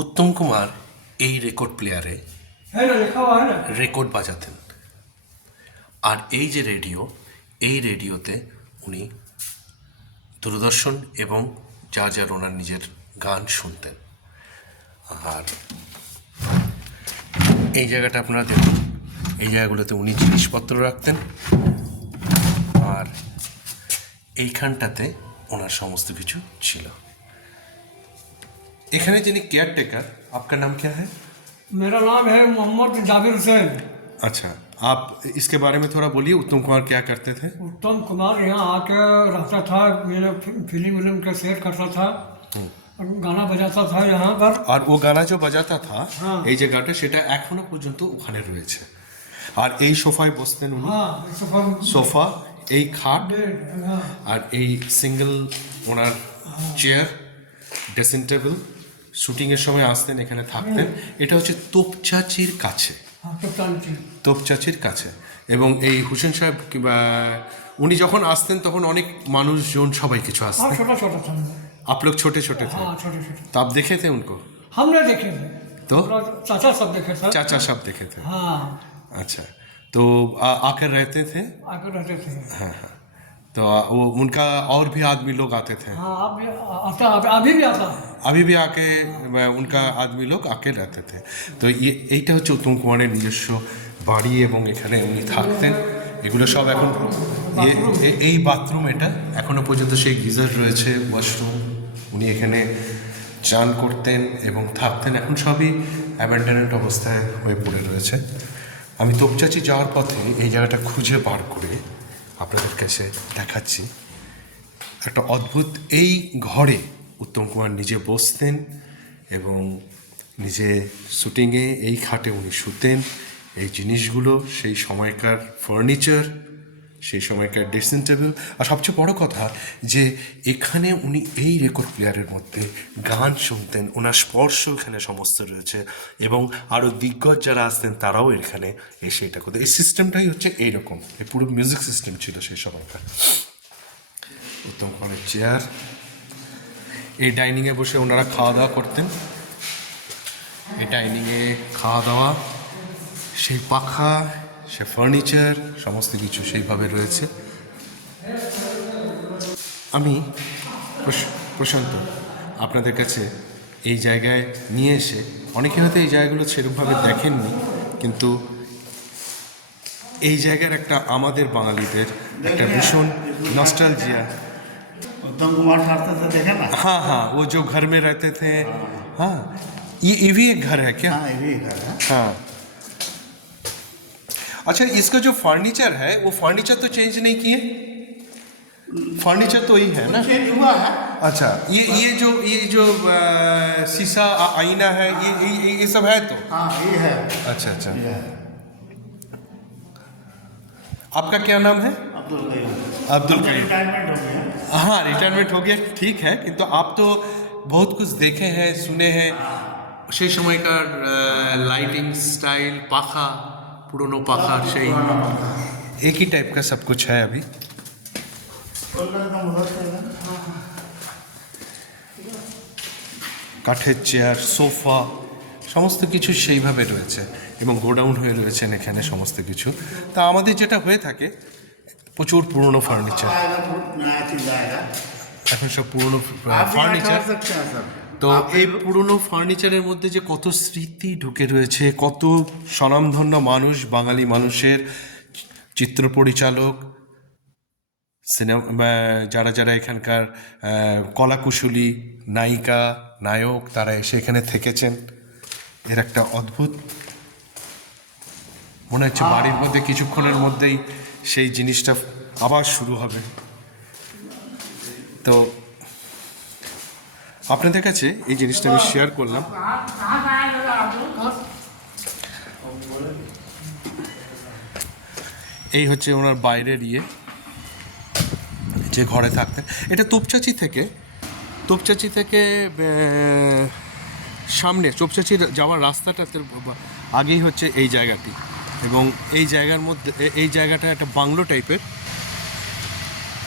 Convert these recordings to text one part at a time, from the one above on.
উত্তম কুমার এই record প্লেয়ারে record বাজাতেন। আর এই যে রেডিও, এই রেডিওতে উনি দূরদর্শন এবং যার যার ওনার নিজের গান শুনতেন। আর এই জায়গাটা আপনারা দেখুন, এই জায়গাগুলোতে উনি জিনিসপত্র রাখতেন। আর এইখানটাতে ওনার সমস্ত কিছু ছিল। এখানে যিনি কেয়ারटेकर, आपका नाम क्या है? मेरा नाम है मोहम्मद जाबिर हुसैन। अच्छा, आप इसके बारे में थोड़ा बोलिए। उत्तम कुमार क्या करते थे? उत्तम कुमार यहाँ आके रहता था, मेरे फिल्म का शेयर करता था, गाना बजाता था यहाँ पर। আর ও গানা যে বাজাতা থা, হ্যাঁ। এই জায়গাটা সেটা এখনো পর্যন্ত ওখানে রয়েছে। আর এই সোফায় বসতেন উনি। हाँ সোফা, এই খাট, हाँ, আর এই সিঙ্গেল ওনার চেয়ার, ড্রেসিং টেবিল। শুটিংয়ের সময় আসতেন, এখানে থাকতেন। এটা হচ্ছে তোপচাচির কাছে, हाँ, कप्तान जी। তোপচাচির কাছে। এবং এই হুসেন সাহেব কিংবা উনি যখন আসতেন তখন অনেক মানুষজন সবাই কিছু हाँ, আসতেন। छोटा छोटा था। आप लोग छोटे छोटे थे, हाँ, छोटे छोटे तो आप देखे थे उनको? हमने देखे थे, तो पूरा चाचा सब देखे थे। चाचा साहब देखे थे। हाँ, अच्छा, तो आकर रहते थे। आके रहते थे। हाँ हाँ, तो वो उनका और भी आदमी लोग आते थे। हाँ, अब भी आता, अभी भी आता है। अभी भी आके उनका आदमी लोग आके रहते थे। তো এইটা হচ্ছে উত্তম কুমারের নিজস্ব বাড়ি এবং এখানে উনি থাকতেন। এগুলো সব এখন এই বাথরুম, এটা এখনো পর্যন্ত সেই গিজার রয়েছে, ওয়াশরুম। উনি এখানে চান করতেন এবং থাকতেন। এখন সবই অ্যাবান্ডনেন্ট অবস্থায় হয়ে পড়ে রয়েছে। আমি তোপচাচি যাওয়ার পথে এই জায়গাটা খুঁজে বার করে আপনাদের কাছে দেখাচ্ছি। একটা অদ্ভুত, এই ঘরে উত্তম কুমার নিজে বসতেন এবং নিজে শুটিংয়ে এই খাটে উনি শুতেন। এই জিনিসগুলো সেই সময়কার ফার্নিচার, সেই সময়কার ড্রেসিং টেবিল। আর সবচেয়ে বড় কথা যে এখানে উনি এই রেকর্ড প্লেয়ারের মধ্যে গান শুনতেন, ওনার স্পর্শ এখানে সমস্ত রয়েছে। এবং আরও দিগ্গজ যারা আসতেন তারাও এখানে এসে এটা করতেন। এই সিস্টেমটাই হচ্ছে এইরকম, এই পুরো মিউজিক সিস্টেম ছিল সেই সময়কার। উত্তম কুমারের চেয়ার, এই ডাইনিংয়ে বসে ওনারা খাওয়া দাওয়া করতেন। এই ডাইনিংয়ে খাওয়া দাওয়া, সেই পাখা, সে ফার্নিচার, সমস্ত কিছু সেইভাবে রয়েছে। আমি প্রশান্ত আপনাদের কাছে এই জায়গায় নিয়ে এসে, অনেকে হয়তো এই জায়গাগুলো সেরকমভাবে দেখেননি, কিন্তু এই জায়গার একটা আমাদের বাঙালিদের একটা ভীষণ नॉस्टैल्जिया। उत्तम कुमार करते थे, देखे ना? हाँ हाँ, वो जो घर में रहते थे। हाँ, ये भी एक घर है क्या? हाँ, ये भी घर है। हाँ। अच्छा, इसका जो फर्नीचर है वो फर्नीचर तो चेंज नहीं किए? फर्नीचर तो ही है ना? चेंज हुआ है। अच्छा, ये जो शीशा आईना है, ये सब है तो? हाँ, ये है, अच्छा अच्छा। ये है। आपका क्या नाम है? अब्दुल कयूम। अब्दुल कयूम। रिटायरमेंट हो गया। हाँ, रिटायरमेंट हो गया, ठीक है, किंतु आप तो बहुत कुछ देखे हैं, सुने हैं। সেই সময়কার लाइटिंग स्टाइल, पाखा, पुरानो पाखा, সেই एक ही टाइप का सब कुछ है अभी। কাঠের চেয়ার, সোফা, সমস্ত কিছু সেইভাবে রয়েছে এবং গোডাউন হয়ে রয়েছেন এখানে সমস্ত কিছু। তা আমাদের যেটা হয়ে থাকে, প্রচুর পুরনো ফার্নিচার, आएगा तो नया चीज आएगा। এখন সব পুরনো आप भी यहाँ ফার্নিচার। ठहर सकते हैं सर। তো এই পুরনো ফার্নিচারের মধ্যে যে কত স্মৃতি ঢুকে রয়েছে, কত স্বনামধন্য মানুষ, বাঙালি মানুষের চিত্র পরিচালক, সিনেমা, যারা যারা এখানকার কলাকুশলী, নায়িকা, নায়ক, তারা এসে এখানে থেকেছেন। এর একটা অদ্ভুত, মনে হচ্ছে বাড়ির মধ্যে কিছুক্ষণের মধ্যেই সেই জিনিসটা আবার শুরু হবে। তো আপনাদের কাছে এই জিনিসটা আমি শেয়ার করলাম। এই হচ্ছে ওনার বাইরের যে ঘরে থাকতেন। এটা তোপচাচি থেকে সামনে তোপচাচি যাওয়ার রাস্তাটাতে আগেই হচ্ছে এই জায়গাটি। এবং এই জায়গার মধ্যে, এই জায়গাটা একটা বাংলো টাইপের,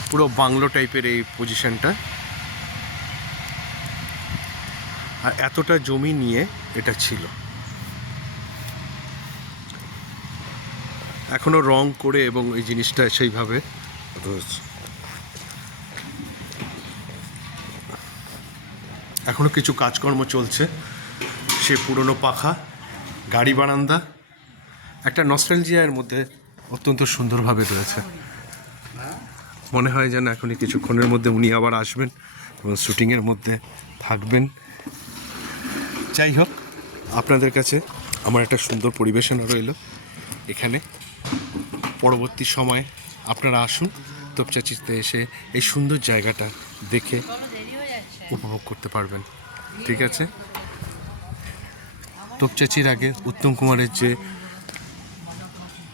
পুরো বাংলো টাইপের এই পজিশনটা। আর এতটা জমি নিয়ে এটা ছিল। এখনো রং করে এবং এই জিনিসটা সেইভাবে রয়েছে। এখনো কিছু কাজকর্ম চলছে। সে পুরনো পাখা, গাড়ি বারান্দা একটা নস্টালজিয়ার মধ্যে অত্যন্ত সুন্দরভাবে রয়েছে। মনে হয় যেন এখনই কিছুক্ষণের মধ্যে উনি আবার আসবেন এবং শুটিংয়ের মধ্যে থাকবেন। যাই হোক, আপনাদের কাছে আমার একটা সুন্দর পরিবেশনা রইল এখানে। পরবর্তী সময়ে আপনারা আসুন তোপচাচিতে এসে এই সুন্দর জায়গাটা দেখে উপভোগ করতে পারবেন। ঠিক আছে, তোপচাচির আগে উত্তম কুমারের যে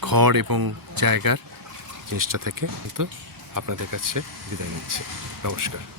ঘর এবং জায়গার জিনিসটা থেকে কিন্তু আপনাদের কাছে বিদায় নিচ্ছি। নমস্কার।